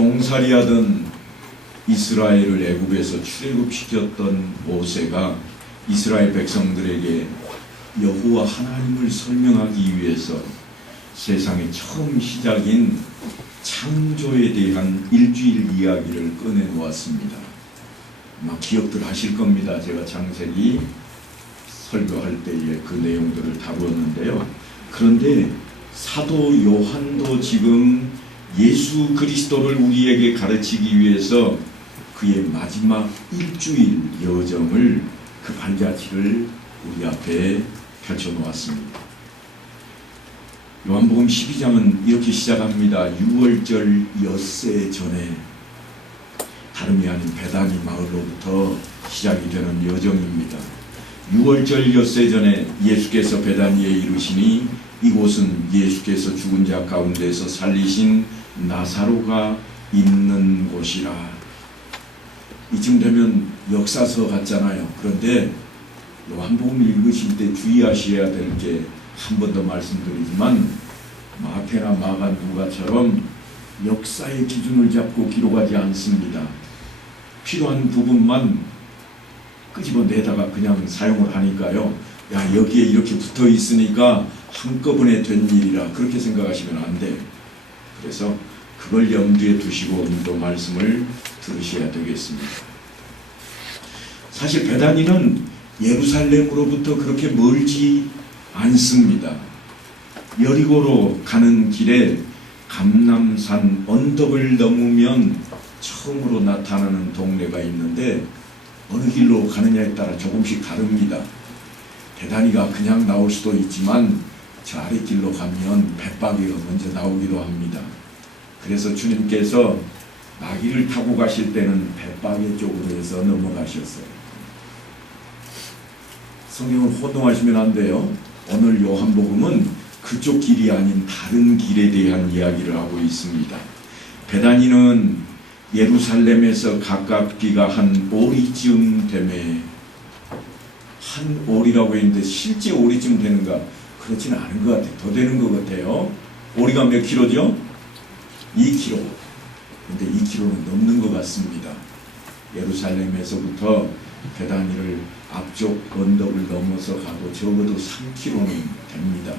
종살이하던 이스라엘을 애굽에서 출애굽시켰던 모세가 이스라엘 백성들에게 여호와 하나님을 설명하기 위해서 세상의 처음 시작인 창조에 대한 일주일 이야기를 꺼내놓았습니다. 아마 기억들 하실 겁니다. 제가 창세기 설교할 때에 그 내용들을 다루었는데요. 그런데 사도 요한도 지금 예수 그리스도를 우리에게 가르치기 위해서 그의 마지막 일주일 여정을, 그 발자취를 우리 앞에 펼쳐놓았습니다. 요한복음 12장은 이렇게 시작합니다. 6월절 엿새 전에, 다름이 아닌 베다니 마을로부터 시작이 되는 여정입니다. 6월절 엿새 전에 예수께서 베다니에 이르시니 이곳은 예수께서 죽은 자 가운데서 살리신 나사로가 있는 곳이라. 이쯤 되면 역사서 같잖아요. 그런데 요한복음을 읽으실 때 주의하셔야 될 게, 한 번 더 말씀드리지만 마태나 마가, 누가처럼 역사의 기준을 잡고 기록하지 않습니다. 필요한 부분만 끄집어내다가 그냥 사용을 하니까요. 야, 여기에 이렇게 붙어 있으니까 한꺼번에 된 일이라 그렇게 생각하시면 안 돼요. 그래서 그걸 염두에 두시고 오늘도 말씀을 들으셔야 되겠습니다. 사실 베다니는 예루살렘으로부터 그렇게 멀지 않습니다. 여리고로 가는 길에 감람산 언덕을 넘으면 처음으로 나타나는 동네가 있는데, 어느 길로 가느냐에 따라 조금씩 다릅니다. 베다니가 그냥 나올 수도 있지만 저 아랫길로 가면 벳바기가 먼저 나오기도 합니다. 그래서 주님께서 나귀를 타고 가실 때는 벳바기 쪽으로 해서 넘어가셨어요. 성경을 혼동하시면 안 돼요. 오늘 요한복음은 그쪽 길이 아닌 다른 길에 대한 이야기를 하고 있습니다. 베다니는 예루살렘에서 가깝기가 한 오리쯤 되매, 한 오리라고 했는데 실제 오리쯤 되는가? 그렇지는 않은 것 같아요. 더 되는 것 같아요. 오리가 몇 킬로죠? 2km. 근데 2km는 넘는 것 같습니다. 예루살렘에서부터 베다니를 앞쪽 언덕을 넘어서 가도 적어도 3km는 됩니다.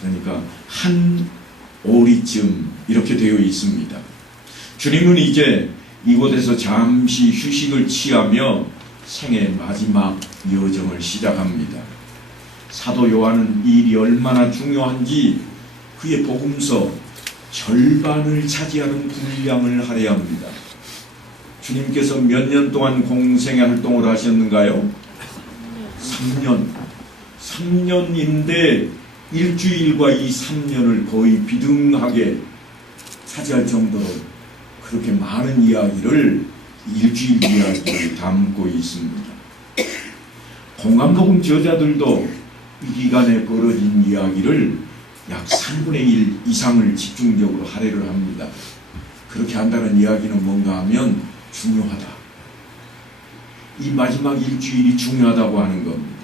그러니까 한 오리쯤 이렇게 되어 있습니다. 주님은 이제 이곳에서 잠시 휴식을 취하며 생의 마지막 여정을 시작합니다. 사도 요한은 이 일이 얼마나 중요한지 그의 복음서 절반을 차지하는 분량을 할애합니다. 주님께서 몇 년 동안 공생의 활동을 하셨는가요? 3년. 3년인데 일주일과 이 3년을 거의 비등하게 차지할 정도로 그렇게 많은 이야기를, 일주일 이야기를 담고 있습니다. 공간복음 저자들도 이 기간에 벌어진 이야기를 약 3분의 1 이상을 집중적으로 할애를 합니다. 그렇게 한다는 이야기는 뭔가 하면 중요하다. 이 마지막 일주일이 중요하다고 하는 겁니다.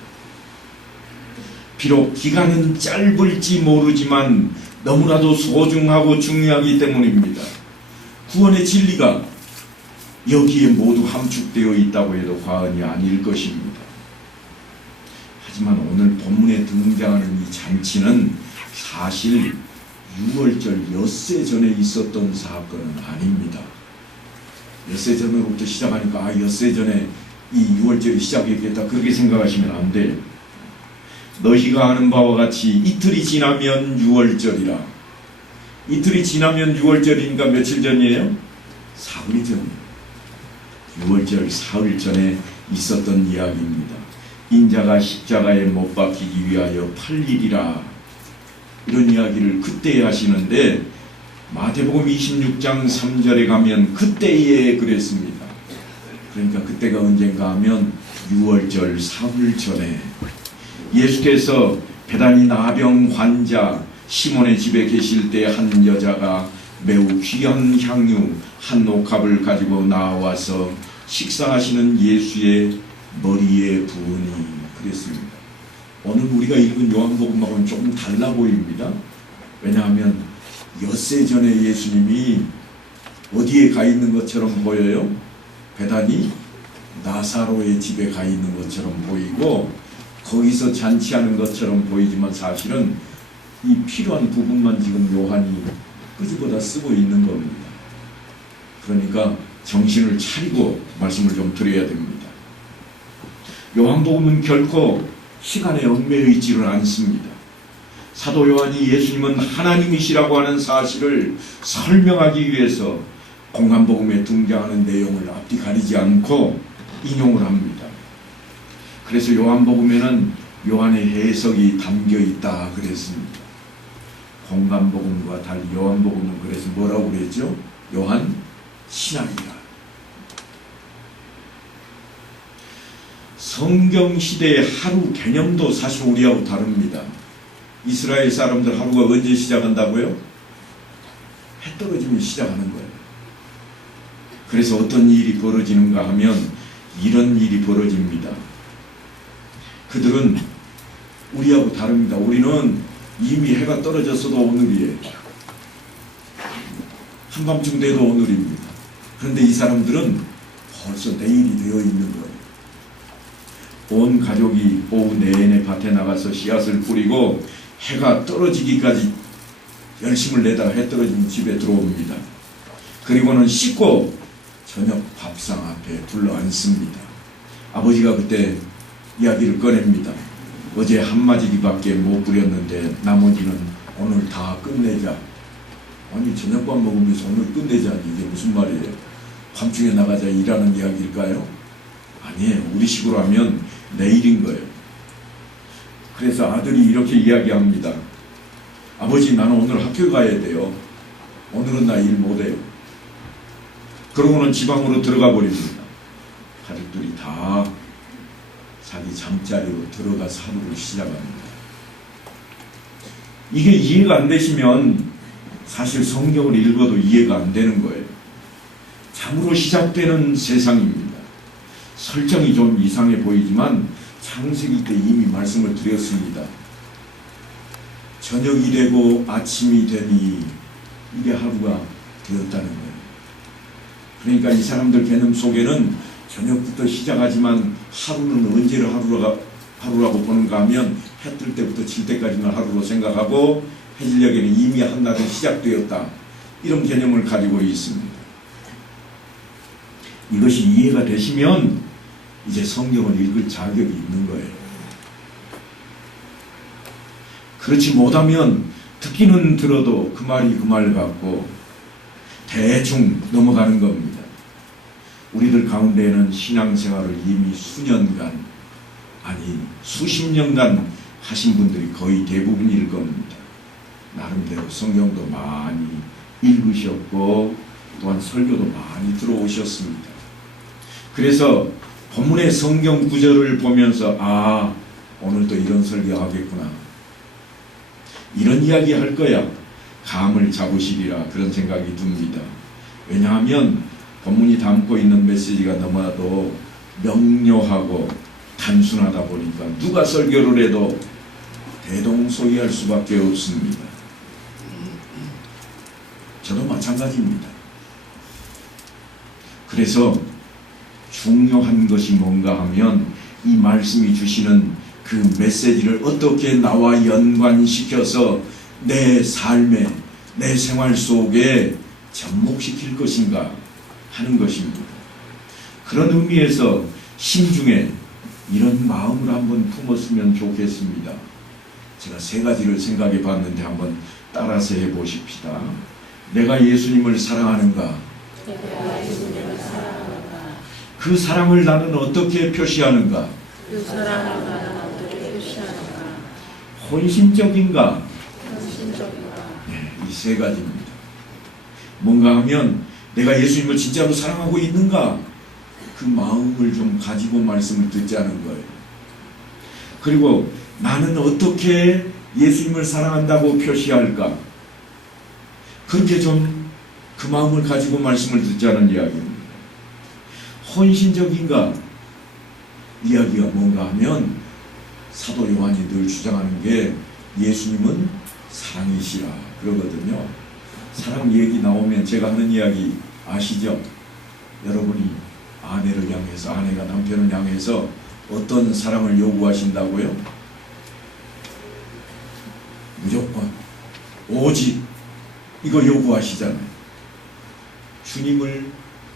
비록 기간은 짧을지 모르지만 너무나도 소중하고 중요하기 때문입니다. 구원의 진리가 여기에 모두 함축되어 있다고 해도 과언이 아닐 것입니다. 하지만 오늘 본문에 등장하는 이 잔치는 사실 6월절 엿새 전에 있었던 사건은 아닙니다. 엿새 전으로부터 시작하니까 엿새 전에 이 6월절이 시작했겠다, 그렇게 생각하시면 안 돼요. 너희가 아는 바와 같이 이틀이 지나면 6월절이라. 이틀이 지나면 6월절이니까 며칠 전이에요? 사흘 전이에요. 6월절 사흘 전에 있었던 이야기입니다. 인자가 십자가에 못 박히기 위하여 8일이라, 이런 이야기를 그때 하시는데 마태복음 26장 3절에 가면 그때에 그랬습니다. 그러니까 그때가 언젠가 하면 6월절 사흘 전에 예수께서 베다니 나병 환자 시몬의 집에 계실 때 한 여자가 매우 귀한 향유 한 옥합을 가지고 나와서 식사하시는 예수의 머리에 부으니, 그랬습니다. 오늘 우리가 읽은 요한복음하고는 조금 달라 보입니다. 왜냐하면 엿새 전에 예수님이 어디에 가 있는 것처럼 보여요? 베다니 나사로의 집에 가 있는 것처럼 보이고 거기서 잔치하는 것처럼 보이지만 사실은 이 필요한 부분만 지금 요한이 끄집어다 쓰고 있는 겁니다. 그러니까 정신을 차리고 말씀을 좀 드려야 됩니다. 요한복음은 결코 시간에 얽매여 있지를 않습니다. 사도 요한이 예수님은 하나님이시라고 하는 사실을 설명하기 위해서 공간복음에 등장하는 내용을 앞뒤 가리지 않고 인용을 합니다. 그래서 요한복음에는 요한의 해석이 담겨 있다 그랬습니다. 공간복음과 달리 요한복음은 그래서 뭐라고 그랬죠? 요한 신학이라. 성경시대의 하루 개념도 사실 우리하고 다릅니다. 이스라엘 사람들 하루가 언제 시작한다고요? 해 떨어지면 시작하는 거예요. 그래서 어떤 일이 벌어지는가 하면 이런 일이 벌어집니다. 그들은 우리하고 다릅니다. 우리는 이미 해가 떨어졌어도 오늘이에요. 한밤중 돼도 오늘입니다. 그런데 이 사람들은 벌써 내일이 되어 있는 거예요. 온 가족이 오후 내내 밭에 나가서 씨앗을 뿌리고 해가 떨어지기까지 열심을 내다가 해 떨어지면 집에 들어옵니다. 그리고는 씻고 저녁 밥상 앞에 둘러앉습니다. 아버지가 그때 이야기를 꺼냅니다. 어제 한마디밖에 못 뿌렸는데 나머지는 오늘 다 끝내자. 아니 저녁밥 먹으면서 오늘 끝내자니 이게 무슨 말이에요? 밤중에 나가자 일하는 이야기일까요? 아니에요. 우리식으로 하면 내일인 거예요. 그래서 아들이 이렇게 이야기합니다. 아버지 나는 오늘 학교 가야 돼요. 오늘은 나 일 못해요. 그러고는 지방으로 들어가 버립니다. 가족들이 다 자기 잠자리로 들어가서 하루를 시작합니다. 이게 이해가 안 되시면 사실 성경을 읽어도 이해가 안 되는 거예요. 잠으로 시작되는 세상입니다. 설정이 좀 이상해 보이지만 창세기 때 이미 말씀을 드렸습니다. 저녁이 되고 아침이 되니 이게 하루가 되었다는 거예요. 그러니까 이 사람들 개념 속에는 저녁부터 시작하지만 하루는 언제를 하루라고 보는가 하면 해 뜰 때부터 질 때까지는 하루로 생각하고 해질녘에는 이미 한낮에 시작되었다. 이런 개념을 가지고 있습니다. 이것이 이해가 되시면 이제 성경을 읽을 자격이 있는 거예요. 그렇지 못하면 듣기는 들어도 그 말이 그 말 같고 대충 넘어가는 겁니다. 우리들 가운데에는 신앙생활을 이미 수년간 아니 수십 년간 하신 분들이 거의 대부분일 겁니다. 나름대로 성경도 많이 읽으셨고 또한 설교도 많이 들어오셨습니다. 그래서 본문의 성경 구절을 보면서 아 오늘 또 이런 설교하겠구나 이런 이야기 할 거야 감을 잡으시리라 그런 생각이 듭니다. 왜냐하면 본문이 담고 있는 메시지가 너무나도 명료하고 단순하다 보니까 누가 설교를 해도 대동소이할 수밖에 없습니다. 저도 마찬가지입니다. 그래서 중요한 것이 뭔가 하면 이 말씀이 주시는 그 메시지를 어떻게 나와 연관시켜서 내 삶에 내 생활 속에 접목시킬 것인가 하는 것입니다. 그런 의미에서 심중에 이런 마음을 한번 품었으면 좋겠습니다. 제가 세 가지를 생각해 봤는데 한번 따라서 해보십시다. 내가 예수님을 사랑하는가? 그 사랑을 나는 어떻게 표시하는가? 헌신적인가? 네, 이 세 가지입니다. 뭔가 하면 내가 예수님을 진짜로 사랑하고 있는가? 그 마음을 좀 가지고 말씀을 듣자는 거예요. 그리고 나는 어떻게 예수님을 사랑한다고 표시할까? 그렇게 좀 그 마음을 가지고 말씀을 듣자는 이야기입니다. 헌신적인가? 이야기가 뭔가 하면 사도 요한이 늘 주장하는 게 예수님은 사랑이시라 그러거든요. 사랑 얘기 나오면 제가 하는 이야기 아시죠? 여러분이 아내를 향해서, 아내가 남편을 향해서 어떤 사랑을 요구하신다고요? 무조건, 오직 이거 요구하시잖아요. 주님을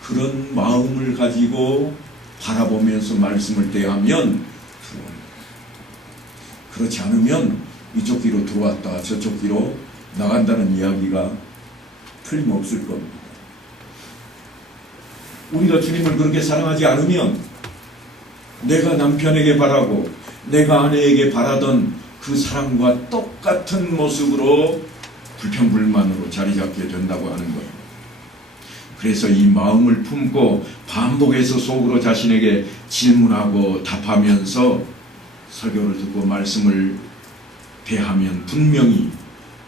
그런 마음을 가지고 바라보면서 말씀을 대하면 들어옵니다. 그렇지 않으면 이쪽 귀로 들어왔다 저쪽 귀로 나간다는 이야기가 틀림없을 겁니다. 우리가 주님을 그렇게 사랑하지 않으면 내가 남편에게 바라고 내가 아내에게 바라던 그 사랑과 똑같은 모습으로 불평불만으로 자리 잡게 된다고 하는 거예요. 그래서 이 마음을 품고 반복해서 속으로 자신에게 질문하고 답하면서 설교를 듣고 말씀을 대하면 분명히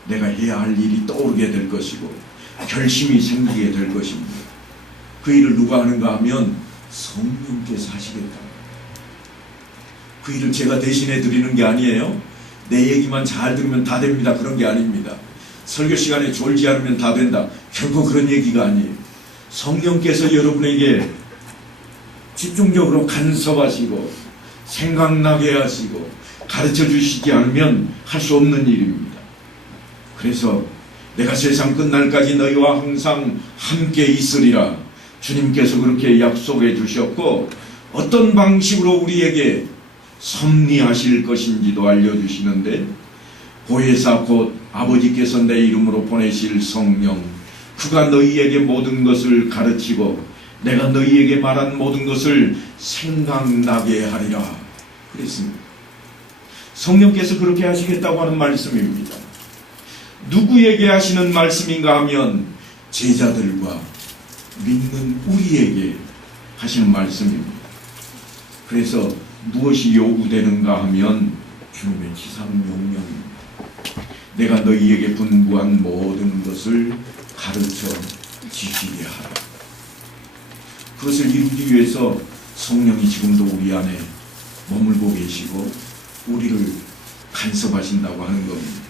내가 해야 할 일이 떠오르게 될 것이고 결심이 생기게 될 것입니다. 그 일을 누가 하는가 하면 성령께서 하시겠다. 그 일을 제가 대신해 드리는 게 아니에요. 내 얘기만 잘 들으면 다 됩니다. 그런 게 아닙니다. 설교 시간에 졸지 않으면 다 된다. 결코 그런 얘기가 아니에요. 성령께서 여러분에게 집중적으로 간섭하시고 생각나게 하시고 가르쳐 주시지 않으면 할 수 없는 일입니다. 그래서 내가 세상 끝날까지 너희와 항상 함께 있으리라 주님께서 그렇게 약속해 주셨고 어떤 방식으로 우리에게 섭리하실 것인지도 알려주시는데 보혜사 곧 아버지께서 내 이름으로 보내실 성령 그가 너희에게 모든 것을 가르치고 내가 너희에게 말한 모든 것을 생각나게 하리라 그랬습니다. 성령께서 그렇게 하시겠다고 하는 말씀입니다. 누구에게 하시는 말씀인가 하면 제자들과 믿는 우리에게 하시는 말씀입니다. 그래서 무엇이 요구되는가 하면 주님의 지상명령입니다. 내가 너희에게 분부한 모든 것을 가르쳐 지키게 하라. 그것을 이루기 위해서 성령이 지금도 우리 안에 머물고 계시고 우리를 간섭하신다고 하는 겁니다.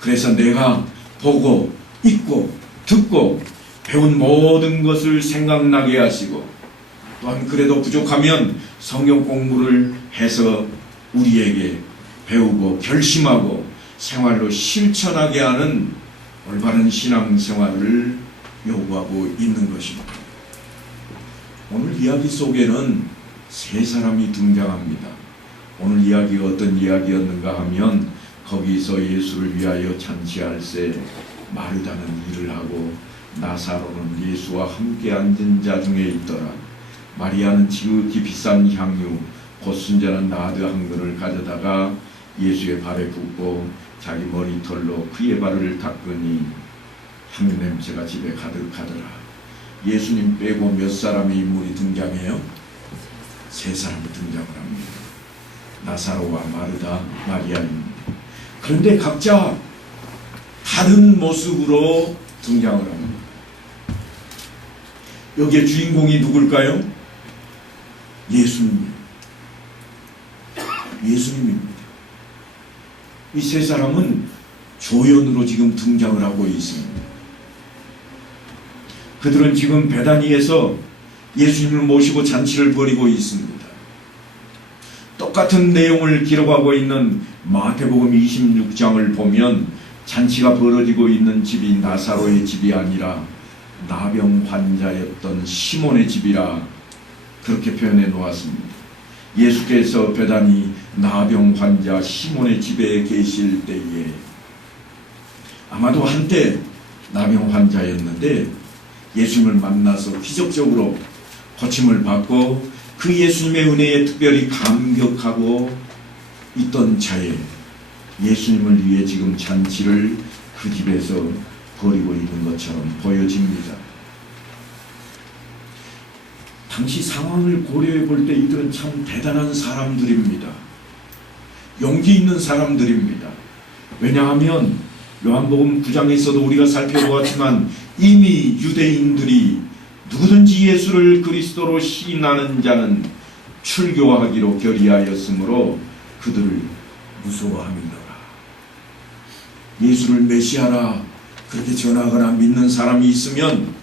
그래서 내가 보고 읽고 듣고 배운 모든 것을 생각나게 하시고 또한 그래도 부족하면 성경 공부를 해서 우리에게 배우고 결심하고 생활로 실천하게 하는 올바른 신앙생활을 요구하고 있는 것입니다. 오늘 이야기 속에는 세 사람이 등장합니다. 오늘 이야기가 어떤 이야기였는가 하면 거기서 예수를 위하여 잔치할 새 마르다는 일을 하고 나사로는 예수와 함께 앉은 자 중에 있더라. 마리아는 지극히 비싼 향유 곧 순전한 나드 한 근을 가져다가 예수의 발에 붓고 자기 머리털로 그의 발을 닦으니 향유 냄새가 집에 가득하더라. 예수님 빼고 몇 사람의 인물이 등장해요? 세 사람이 등장을 합니다. 나사로와 마르다, 마리아입니다. 그런데 각자 다른 모습으로 등장을 합니다. 여기에 주인공이 누굴까요? 예수님입니다. 예수님입니다. 이 세 사람은 조연으로 지금 등장을 하고 있습니다. 그들은 지금 베다니에서 예수님을 모시고 잔치를 벌이고 있습니다. 똑같은 내용을 기록하고 있는 마태복음 26장을 보면 잔치가 벌어지고 있는 집이 나사로의 집이 아니라 나병 환자였던 시몬의 집이라 그렇게 표현해 놓았습니다. 예수께서 베다니 나병 환자 시몬의 집에 계실 때에 아마도 한때 나병 환자였는데 예수님을 만나서 기적적으로 고침을 받고 그 예수님의 은혜에 특별히 감격하고 있던 차에 예수님을 위해 지금 잔치를 그 집에서 벌이고 있는 것처럼 보여집니다. 당시 상황을 고려해 볼 때 이들은 참 대단한 사람들입니다. 용기 있는 사람들입니다. 왜냐하면 요한복음 9장에서도 우리가 살펴보았지만 이미 유대인들이 누구든지 예수를 그리스도로 시인하는 자는 출교하기로 결의하였으므로 그들을 무서워함이더라. 예수를 메시아라 그렇게 전하거나 믿는 사람이 있으면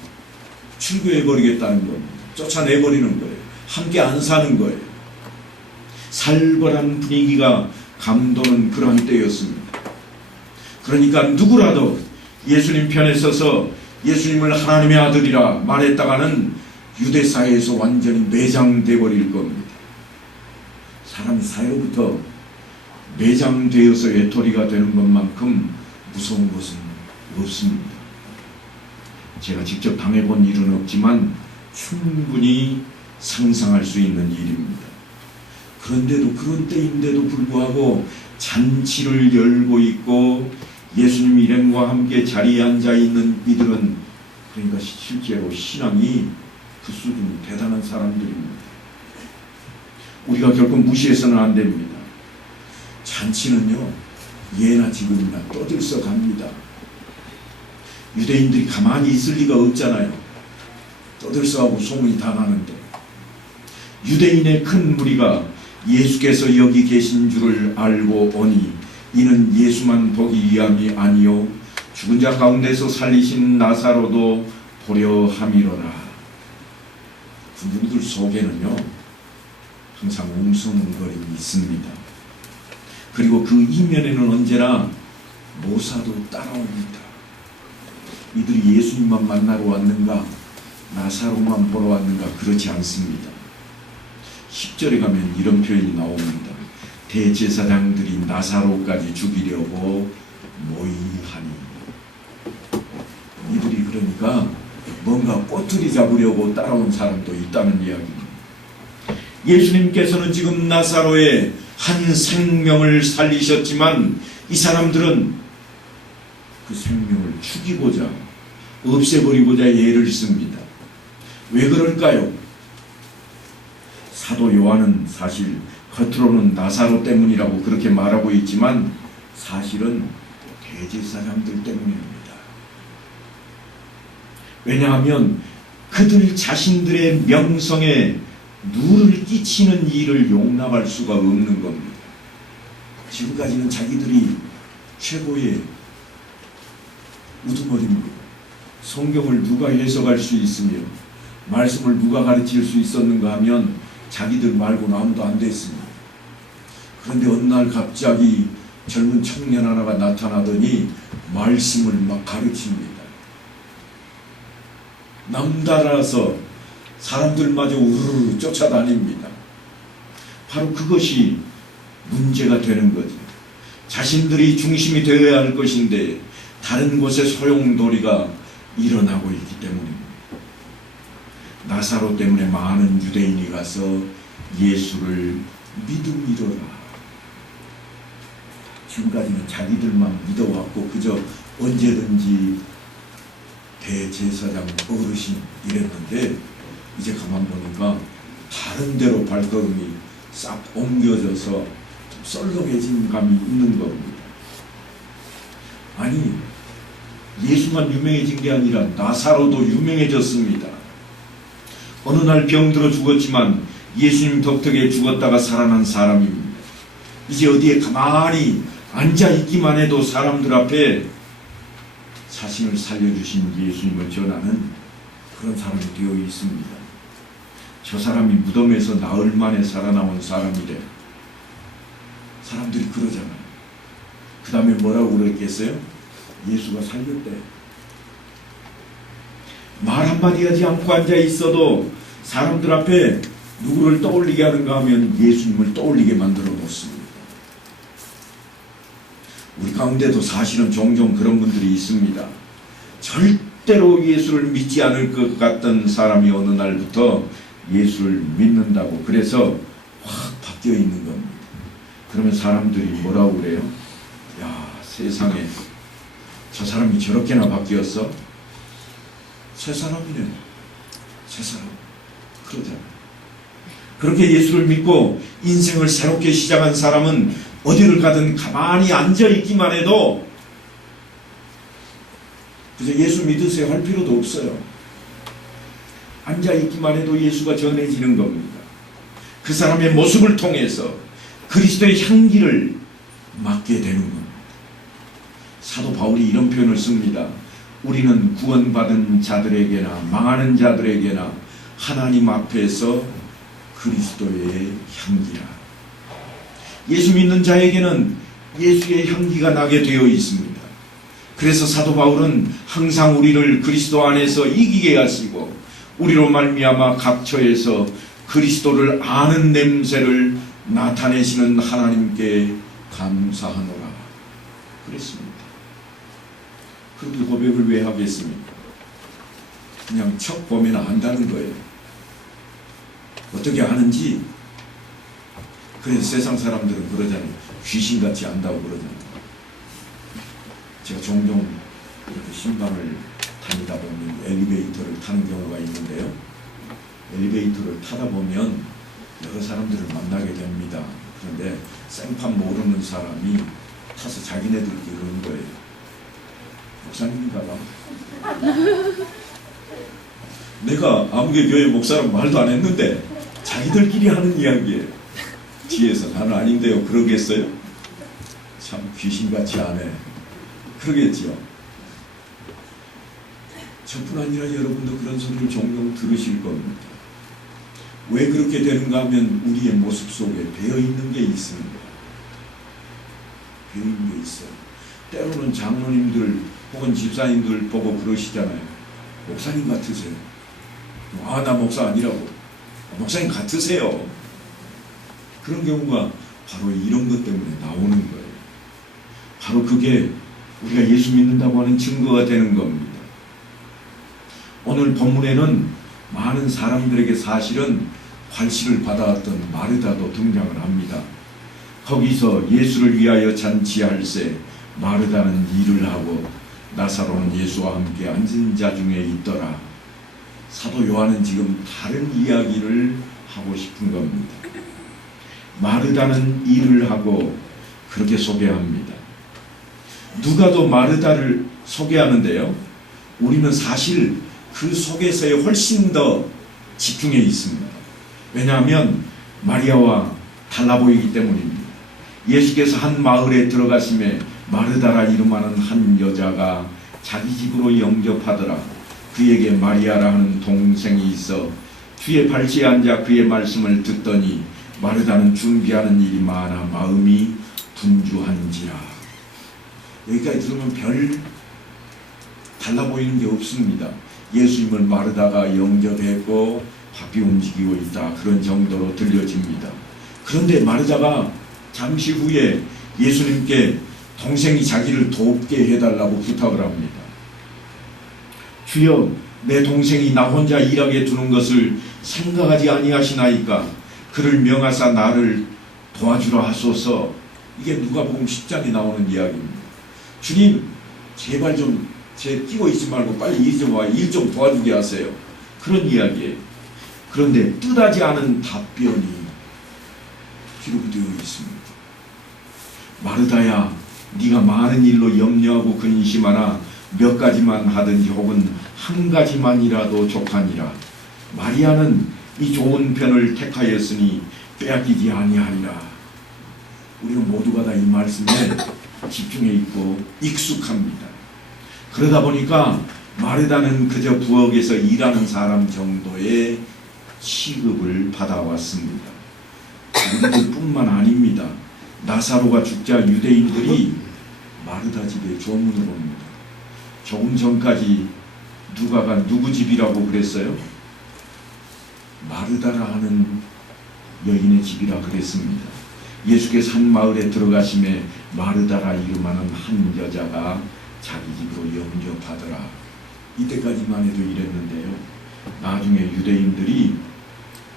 출교해버리겠다는 겁니다. 쫓아내버리는 거예요. 함께 안 사는 거예요. 살벌한 분위기가 감도는 그러한 때였습니다. 그러니까 누구라도 예수님 편에 서서 예수님을 하나님의 아들이라 말했다가는 유대사회에서 완전히 매장돼 버릴 겁니다. 사람이 사회로부터 매장되어서 외톨이가 되는 것만큼 무서운 것은 없습니다. 제가 직접 당해본 일은 없지만 충분히 상상할 수 있는 일입니다. 그런데도 그런 때인데도 불구하고 잔치를 열고 있고 예수님 일행과 함께 자리에 앉아 있는 이들은 그러니까 실제로 신앙이 그 수준이 대단한 사람들입니다. 우리가 결코 무시해서는 안 됩니다. 잔치는요 예나 지금이나 떠들썩 합니다. 유대인들이 가만히 있을 리가 없잖아요. 떠들썩하고 소문이 다 나는데 유대인의 큰 무리가 예수께서 여기 계신 줄을 알고 오니 이는 예수만 보기 위함이 아니요 죽은 자 가운데서 살리신 나사로도 보려 함이로라. 그분들 속에는요 항상 웅성거림이 있습니다. 그리고 그 이면에는 언제나 모사도 따라옵니다. 이들이 예수님만 만나러 왔는가 나사로만 보러 왔는가 그렇지 않습니다. 10절에 가면 이런 표현이 나옵니다. 대제사장들이 나사로까지 죽이려고 모의하니. 이들이 그러니까 뭔가 꼬투리 잡으려고 따라온 사람도 있다는 이야기입니다. 예수님께서는 지금 나사로의 한 생명을 살리셨지만 이 사람들은 그 생명을 죽이고자 없애버리고자 애를 씁니다. 왜 그럴까요? 사도 요한은 사실 겉으로는 나사로 때문이라고 그렇게 말하고 있지만 사실은 대제사장들 때문입니다. 왜냐하면 그들 자신들의 명성에 누를 끼치는 일을 용납할 수가 없는 겁니다. 지금까지는 자기들이 최고의 우두머리입니다. 성경을 누가 해석할 수 있으며 말씀을 누가 가르칠 수 있었는가 하면 자기들 말고는 아무도 안 됐습니다. 그런데 어느 날 갑자기 젊은 청년 하나가 나타나더니 말씀을 막 가르칩니다. 남달아서 사람들마저 우르르 쫓아다닙니다. 바로 그것이 문제가 되는 거죠. 자신들이 중심이 되어야 할 것인데 다른 곳에 소용돌이가 일어나고 있기 때문입니다. 나사로 때문에 많은 유대인이 가서 예수를 믿음이로라. 지금까지는 자기들만 믿어왔고 그저 언제든지 대제사장 어르신 이랬는데 이제 가만 보니까 다른 데로 발걸음이 싹 옮겨져서 썰렁해진 감이 있는 겁니다. 아니 예수만 유명해진 게 아니라 나사로도 유명해졌습니다. 어느 날 병들어 죽었지만 예수님 덕택에 죽었다가 살아난 사람입니다. 이제 어디에 가만히 앉아있기만 해도 사람들 앞에 자신을 살려주신 예수님을 전하는 그런 사람이 되어 있습니다. 저 사람이 무덤에서 나흘 만에 살아나온 사람이래. 사람들이 그러잖아요. 그 다음에 뭐라고 그랬겠어요? 예수가 살렸대. 말 한마디 하지 않고 앉아 있어도 사람들 앞에 누구를 떠올리게 하는가 하면 예수님을 떠올리게 만들어 놓습니다. 우리 가운데도 사실은 종종 그런 분들이 있습니다. 절대로 예수를 믿지 않을 것 같던 사람이 어느 날부터 예수를 믿는다고 그래서 확 바뀌어 있는 겁니다. 그러면 사람들이 뭐라고 그래요? 야, 세상에 저 사람이 저렇게나 바뀌었어? 새 사람이네. 새 사람. 그러잖아요. 그렇게 예수를 믿고 인생을 새롭게 시작한 사람은 어디를 가든 가만히 앉아있기만 해도 그저 예수 믿으세요 할 필요도 없어요. 앉아있기만 해도 예수가 전해지는 겁니다. 그 사람의 모습을 통해서 그리스도의 향기를 맡게 되는 겁니다. 사도 바울이 이런 표현을 씁니다. 우리는 구원받은 자들에게나 망하는 자들에게나 하나님 앞에서 그리스도의 향기라. 예수 믿는 자에게는 예수의 향기가 나게 되어 있습니다. 그래서 사도 바울은 항상 우리를 그리스도 안에서 이기게 하시고 우리로 말미암아 각처에서 그리스도를 아는 냄새를 나타내시는 하나님께 감사하노라 그랬습니다. 그렇게 고백을 왜 하겠습니까? 그냥 척 보면 안다는 거예요. 어떻게 아는지. 그래서 세상 사람들은 그러잖아요. 귀신같이 안다고 그러잖아요. 제가 종종 이렇게 신방을 다니다 보면 엘리베이터를 타는 경우가 있는데요. 엘리베이터를 타다 보면 여러 사람들을 만나게 됩니다. 그런데 생판 모르는 사람이 타서 자기네들끼리 그러는 거예요. 목사님인가 봐. 내가 아무개 교회 목사라고 말도 안 했는데 자기들끼리 하는 이야기예요. 뒤에서 나는 아닌데요 그러겠어요? 참 귀신같이 안 해. 그러겠죠. 저뿐 아니라 여러분도 그런 소리를 종종 들으실 겁니다. 왜 그렇게 되는가 하면 우리의 모습 속에 배어있는 게 있습니다. 배어있는 게 있어요. 때로는 장로님들 혹은 집사님들 보고 그러시잖아요. 목사님 같으세요. 아, 나 목사 아니라고. 목사님 같으세요. 그런 경우가 바로 이런 것 때문에 나오는 거예요. 바로 그게 우리가 예수 믿는다고 하는 증거가 되는 겁니다. 오늘 본문에는 많은 사람들에게 사실은 관시를 받아왔던 마르다도 등장을 합니다. 거기서 예수를 위하여 잔치할세 마르다는 일을 하고 나사로는 예수와 함께 앉은 자 중에 있더라. 사도 요한은 지금 다른 이야기를 하고 싶은 겁니다. 마르다는 일을 하고 그렇게 소개합니다. 누가도 마르다를 소개하는데요. 우리는 사실 그 속에서에 훨씬 더 집중해 있습니다. 왜냐하면 마리아와 달라 보이기 때문입니다. 예수께서 한 마을에 들어가심에 마르다라 이름하는 한 여자가 자기 집으로 영접하더라. 그에게 마리아라 하는 동생이 있어 주의 발치에 앉아 그의 말씀을 듣더니 마르다는 준비하는 일이 많아 마음이 분주한지라. 여기까지 들으면 별 달라 보이는 게 없습니다. 예수님을 마르다가 영접했고 바삐 움직이고 있다. 그런 정도로 들려집니다. 그런데 마르다가 잠시 후에 예수님께 동생이 자기를 돕게 해달라고 부탁을 합니다. 주여, 내 동생이 나 혼자 일하게 두는 것을 생각하지 아니하시나이까 그를 명하사 나를 도와주라 하소서. 이게 누가복음 10장에 나오는 이야기입니다. 주님, 제발 좀 제 끼고 있지 말고 빨리 일 좀 와, 일 좀 도와주게 하세요. 그런 이야기예요. 그런데 뜻하지 않은 답변이 기록이 되어 있습니다. 마르다야, 네가 많은 일로 염려하고 근심하나 몇 가지만 하든지 혹은 한 가지만이라도 족하니라. 마리아는 이 좋은 편을 택하였으니 빼앗기지 아니하리라. 우리는 모두가 다 이 말씀에 집중해 있고 익숙합니다. 그러다 보니까 마르다는 그저 부엌에서 일하는 사람 정도의 취급을 받아왔습니다. 우리들 뿐만 아닙니다. 나사로가 죽자 유대인들이 마르다 집에 조문을 옵니다. 조금 전까지 누가가 누구 집이라고 그랬어요? 마르다라 하는 여인의 집이라 그랬습니다. 예수께서 한 마을에 들어가심에 마르다라 이름하는 한 여자가 자기 집으로 영접하더라. 이때까지만 해도 이랬는데요. 나중에 유대인들이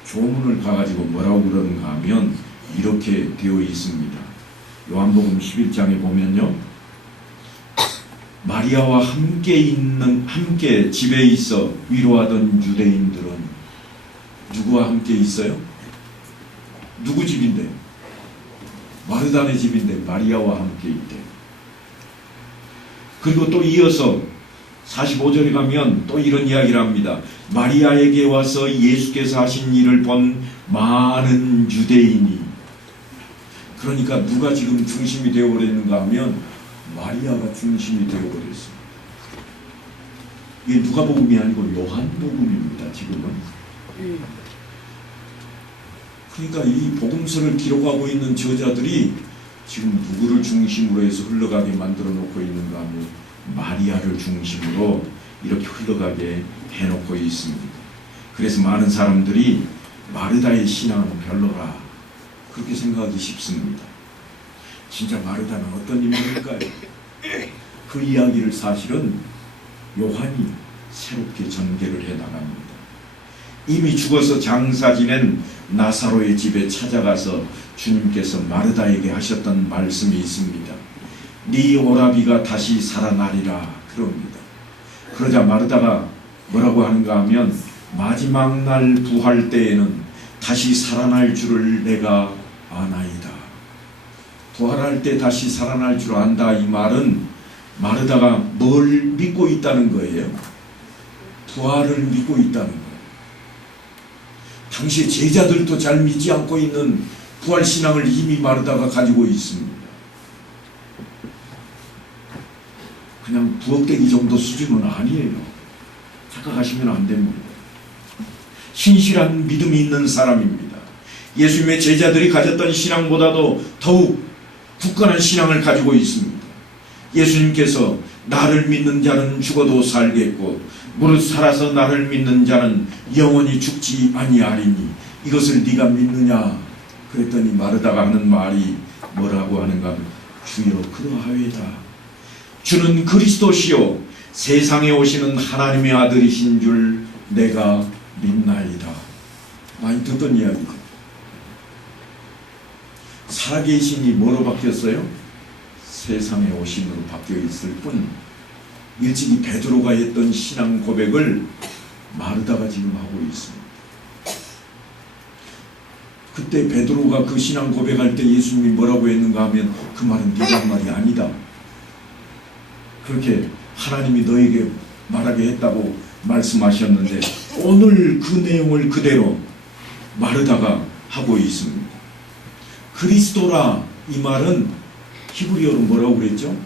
조문을 가가지고 뭐라고 그러는가 하면 이렇게 되어 있습니다. 요한복음 11장에 보면요. 마리아와 함께 집에 있어 위로하던 유대인들은 누구와 함께 있어요? 누구 집인데? 마르다네 집인데 마리아와 함께 있대. 그리고 또 이어서 45절에 가면 또 이런 이야기를 합니다. 마리아에게 와서 예수께서 하신 일을 본 많은 유대인이. 그러니까 누가 지금 중심이 되어버렸는가 하면 마리아가 중심이 되어버렸어요. 이게 누가복음이 아니고 요한복음입니다. 지금은. 그러니까 이 복음서를 기록하고 있는 저자들이 지금 누구를 중심으로 해서 흘러가게 만들어 놓고 있는가 하면 마리아를 중심으로 이렇게 흘러가게 해놓고 있습니다. 그래서 많은 사람들이 마르다의 신앙은 별로라 그렇게 생각하기 쉽습니다. 진짜 마르다는 어떤 인물일까요? 그 이야기를 사실은 요한이 새롭게 전개를 해나갑니다. 이미 죽어서 장사 지낸 나사로의 집에 찾아가서 주님께서 마르다에게 하셨던 말씀이 있습니다. 네 오라비가 다시 살아나리라 그럽니다. 그러자 마르다가 뭐라고 하는가 하면 마지막 날 부활 때에는 다시 살아날 줄을 내가 아나이다. 부활할 때 다시 살아날 줄 안다. 이 말은 마르다가 뭘 믿고 있다는 거예요? 부활을 믿고 있다는 거예요. 당시 제자들도 잘 믿지 않고 있는 부활신앙을 이미 마르다가 가지고 있습니다. 그냥 부엌대기 정도 수준은 아니에요. 착각하시면 안 됩니다. 신실한 믿음이 있는 사람입니다. 예수님의 제자들이 가졌던 신앙보다도 더욱 굳건한 신앙을 가지고 있습니다. 예수님께서 나를 믿는 자는 죽어도 살겠고 무릇 살아서 나를 믿는 자는 영원히 죽지 아니하리니 이것을 네가 믿느냐 그랬더니 마르다가 하는 말이 뭐라고 하는가 하면 주여 그러하외다. 주는 그리스도시요 세상에 오시는 하나님의 아들이신 줄 내가 믿나이다. 많이 듣던 이야기죠. 살아계신이 뭐로 바뀌었어요? 세상에 오심으로 바뀌어 있을 뿐 일찍이 베드로가 했던 신앙 고백을 마르다가 지금 하고 있습니다. 그때 베드로가 그 신앙 고백할 때 예수님이 뭐라고 했는가 하면 그 말은 네가 한 말이 아니다. 그렇게 하나님이 너에게 말하게 했다고 말씀하셨는데 오늘 그 내용을 그대로 마르다가 하고 있습니다. 그리스도라 이 말은 히브리어로 뭐라고 그랬죠?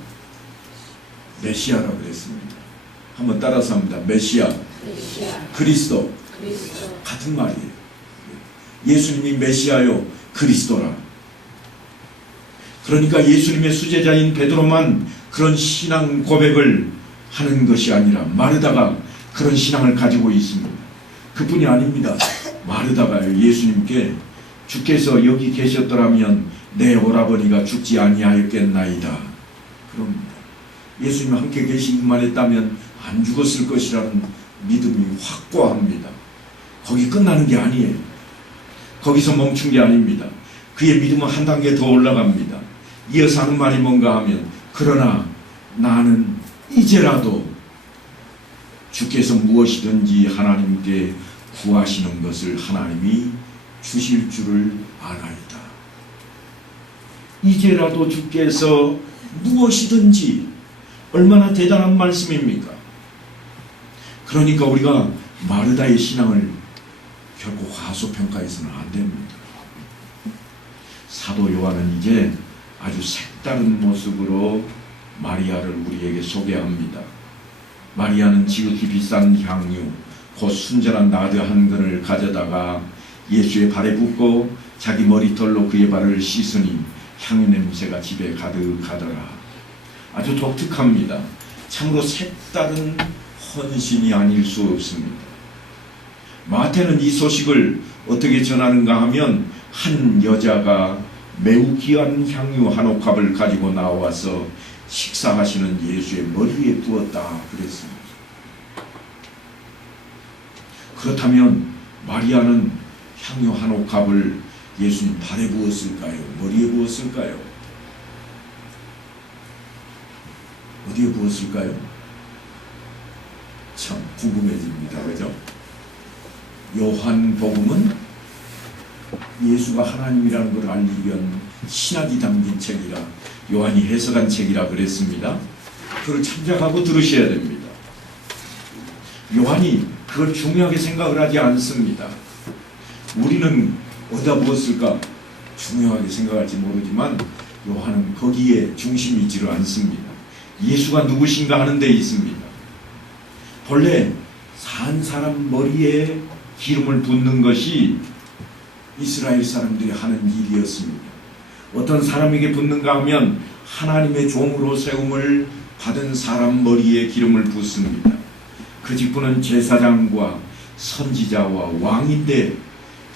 메시아라고 그랬습니다. 한번 따라서 합니다. 메시아, 그리스도. 같은 말이에요. 예수님이 메시아요 그리스도라. 그러니까 예수님의 수제자인 베드로만 그런 신앙 고백을 하는 것이 아니라 마르다가 그런 신앙을 가지고 있습니다. 그뿐이 아닙니다. 마르다가 예수님께 주께서 여기 계셨더라면 내 오라버니가 죽지 아니하였겠나이다 그럽니다. 예수님 함께 계시기만 했다면 안 죽었을 것이라는 믿음이 확고합니다. 거기 끝나는 게 아니에요. 거기서 멈춘 게 아닙니다. 그의 믿음은 한 단계 더 올라갑니다. 이어서 하는 말이 뭔가 하면 그러나 나는 이제라도 주께서 무엇이든지 하나님께 구하시는 것을 하나님이 주실 줄을 아나이다. 이제라도 주께서 무엇이든지 얼마나 대단한 말씀입니까? 그러니까 우리가 마르다의 신앙을 결코 과소평가해서는 안 됩니다. 사도 요한은 이제 아주 색다른 모습으로 마리아를 우리에게 소개합니다. 마리아는 지극히 비싼 향유 곧 순전한 나드 한 근을 가져다가 예수의 발에 붓고 자기 머리털로 그의 발을 씻으니 향유 냄새가 집에 가득하더라. 아주 독특합니다. 참으로 색다른 헌신이 아닐 수 없습니다. 마태는 이 소식을 어떻게 전하는가 하면 한 여자가 매우 귀한 향유 한 옥합을 가지고 나와서 식사하시는 예수의 머리에 부었다 그랬습니다. 그렇다면 마리아는 향유 한 옥합을 예수님 발에 부었을까요? 머리에 부었을까요? 어디에 부었을까요? 참 궁금해집니다. 그죠? 요한복음은 예수가 하나님이라는 걸 알기 위한 신학이 담긴 책이라 요한이 해석한 책이라 그랬습니다. 그걸 참작하고 들으셔야 됩니다. 요한이 그걸 중요하게 생각을 하지 않습니다. 우리는 어디다 부었을까 중요하게 생각할지 모르지만 요한은 거기에 중심이 있지를 않습니다. 예수가 누구신가 하는 데 있습니다. 본래 산 사람 머리에 기름을 붓는 것이 이스라엘 사람들이 하는 일이었습니다. 어떤 사람에게 붓는가 하면 하나님의 종으로 세움을 받은 사람 머리에 기름을 붓습니다. 그 직분은 제사장과 선지자와 왕인데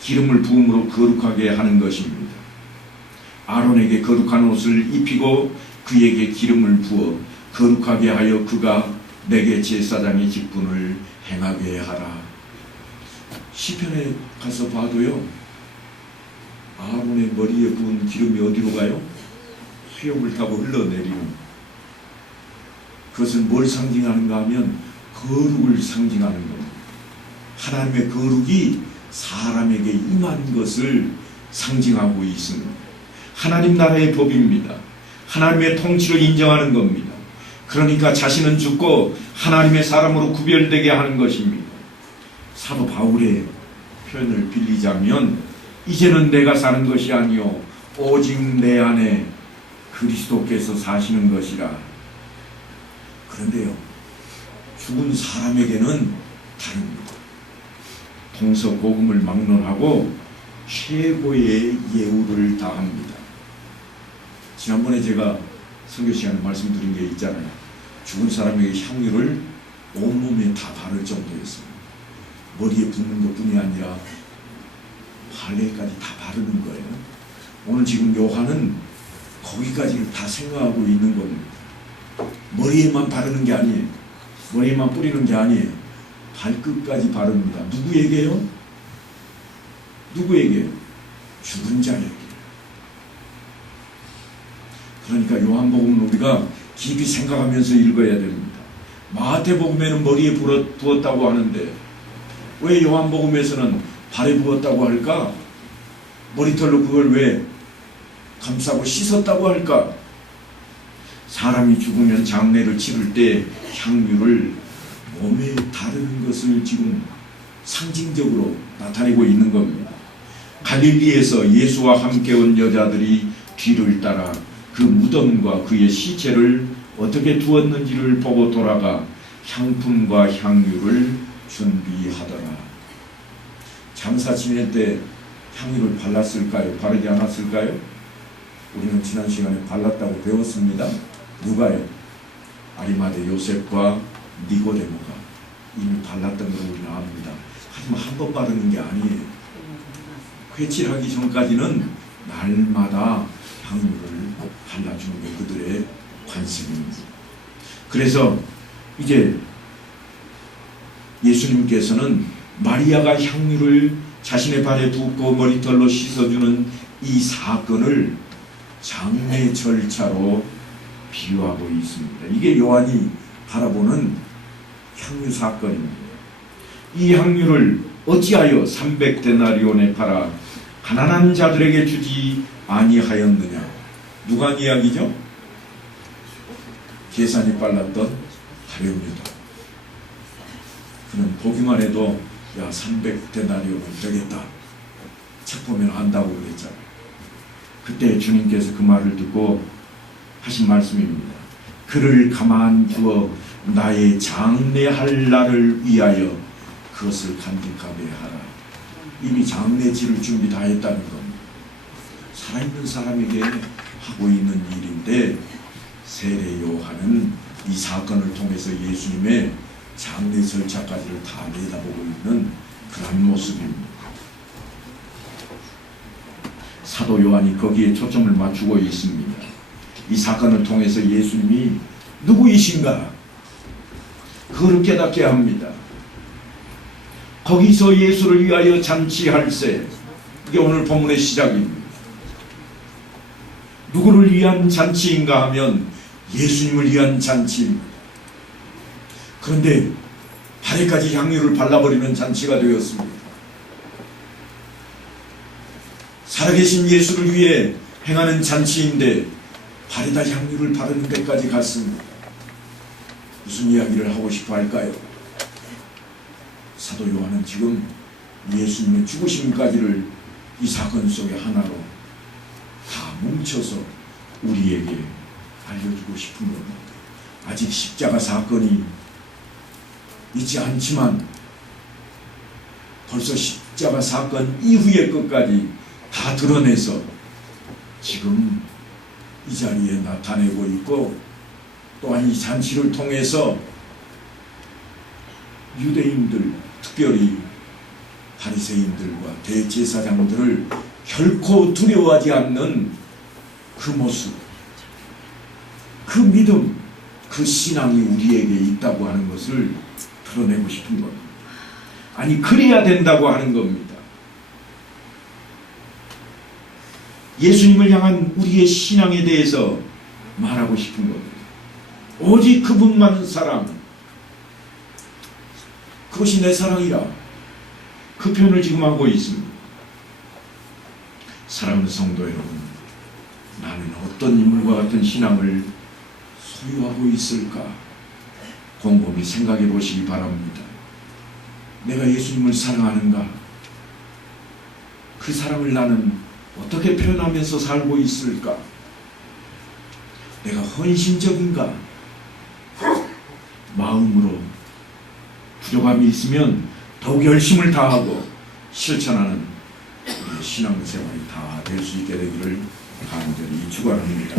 기름을 부음으로 거룩하게 하는 것입니다. 아론에게 거룩한 옷을 입히고 그에게 기름을 부어 거룩하게 하여 그가 내게 제사장의 직분을 행하게 하라. 시편에 가서 봐도요, 아론의 머리에 부은 기름이 어디로 가요? 수염을 타고 흘러내리는. 그것은 뭘 상징하는가 하면 거룩을 상징하는 겁니다. 하나님의 거룩이 사람에게 임한 것을 상징하고 있습니다. 하나님 나라의 법입니다. 하나님의 통치를 인정하는 겁니다. 그러니까 자신은 죽고 하나님의 사람으로 구별되게 하는 것입니다. 사도 바울의 표현을 빌리자면 이제는 내가 사는 것이 아니요 오직 내 안에 그리스도께서 사시는 것이라. 그런데요, 죽은 사람에게는 다릅니다. 동서고금을 막론하고 최고의 예우를 다합니다. 지난번에 제가 선교 시간에 말씀드린 게 있잖아요. 죽은 사람에게 향유를 온몸에 다 바를 정도였습니다. 머리에 붓는 것뿐이 아니라 발에까지 다 바르는 거예요. 오늘 지금 요한은 거기까지 다 생각하고 있는 겁니다. 머리에만 바르는 게 아니에요. 머리에만 뿌리는 게 아니에요. 발끝까지 바릅니다. 누구에게요? 누구에게요? 죽은 자에게. 그러니까 요한복음은 우리가 깊이 생각하면서 읽어야 됩니다. 마태복음에는 머리에 부었다고 하는데 왜 요한복음에서는 발에 부었다고 할까? 머리털로 그걸 왜 감싸고 씻었다고 할까? 사람이 죽으면 장례를 치를 때 향유를 몸에 바르는 것을 지금 상징적으로 나타내고 있는 겁니다. 갈릴리에서 예수와 함께 온 여자들이 뒤를 따라 그 무덤과 그의 시체를 어떻게 두었는지를 보고 돌아가 향품과 향유를 준비하더라. 장사 지낼 때 향유를 발랐을까요? 바르지 않았을까요? 우리는 지난 시간에 발랐다고 배웠습니다. 누가요? 아리마대 요셉과 니고데모가 이미 발랐던 걸 우리는 압니다. 하지만 한 번 바르는 게 아니에요. 회칠하기 전까지는 날마다 향유를 발라주는 게 그들의 관습입니다. 그래서 이제 예수님께서는 마리아가 향유를 자신의 발에 붓고 머리털로 씻어주는 이 사건을 장례 절차로 비유하고 있습니다. 이게 요한이 바라보는 향유 사건입니다. 이 향유를 어찌하여 300데나리온에 팔아 가난한 자들에게 주지 아니하였느냐? 누가 한 이야기죠? 계산이 빨랐던 다리오입니다. 그는 보기만 해도 야 300데나리온은 되겠다. 책 보면 안다고 그랬잖아요. 그때 주님께서 그 말을 듣고 하신 말씀입니다. 그를 가만 두어 나의 장례할 날을 위하여 그것을 간직하게 하라. 이미 장례 치를 준비 다 했다는 겁니다. 살아있는 사람에게 하고 있는 일인데 세례 요한은 이 사건을 통해서 예수님의 장례 절차까지를 다 내다보고 있는 그런 모습입니다. 사도 요한이 거기에 초점을 맞추고 있습니다. 이 사건을 통해서 예수님이 누구이신가? 그걸 깨닫게 합니다. 거기서 예수를 위하여 잔치할세. 이게 오늘 본문의 시작입니다. 누구를 위한 잔치인가 하면 예수님을 위한 잔치입니다. 그런데 발에까지 향유를 발라버리는 잔치가 되었습니다. 살아계신 예수를 위해 행하는 잔치인데 발에다 향유를 바르는 데까지 갔습니다. 무슨 이야기를 하고 싶어 할까요? 사도 요한은 지금 예수님의 죽으심까지를 이 사건 속에 하나로 다 뭉쳐서 우리에게 알려주고 싶은 겁니다. 아직 십자가 사건이 있지 않지만 벌써 십자가 사건 이후의 것까지 다 드러내서 지금 이 자리에 나타내고 있고, 또한 이 잔치를 통해서 유대인들, 특별히 바리새인들과 대제사장들을 결코 두려워하지 않는 그 모습, 그 믿음, 그 신앙이 우리에게 있다고 하는 것을 드러내고 싶은 겁니다. 아니, 그래야 된다고 하는 겁니다. 예수님을 향한 우리의 신앙에 대해서 말하고 싶은 겁니다. 오직 그분만 사랑, 그것이 내 사랑이라, 그 표현을 지금 하고 있습니다. 사랑하는 성도 여러분, 나는 어떤 인물과 같은 신앙을 소유하고 있을까? 곰곰이 생각해 보시기 바랍니다. 내가 예수님을 사랑하는가? 그 사랑을 나는 어떻게 표현하면서 살고 있을까? 내가 헌신적인가? 마음으로 부족함이 있으면 더욱 열심을 다하고 실천하는 우리의 신앙생활이 다 될 수 있게 되기를 간절히 축원합니다.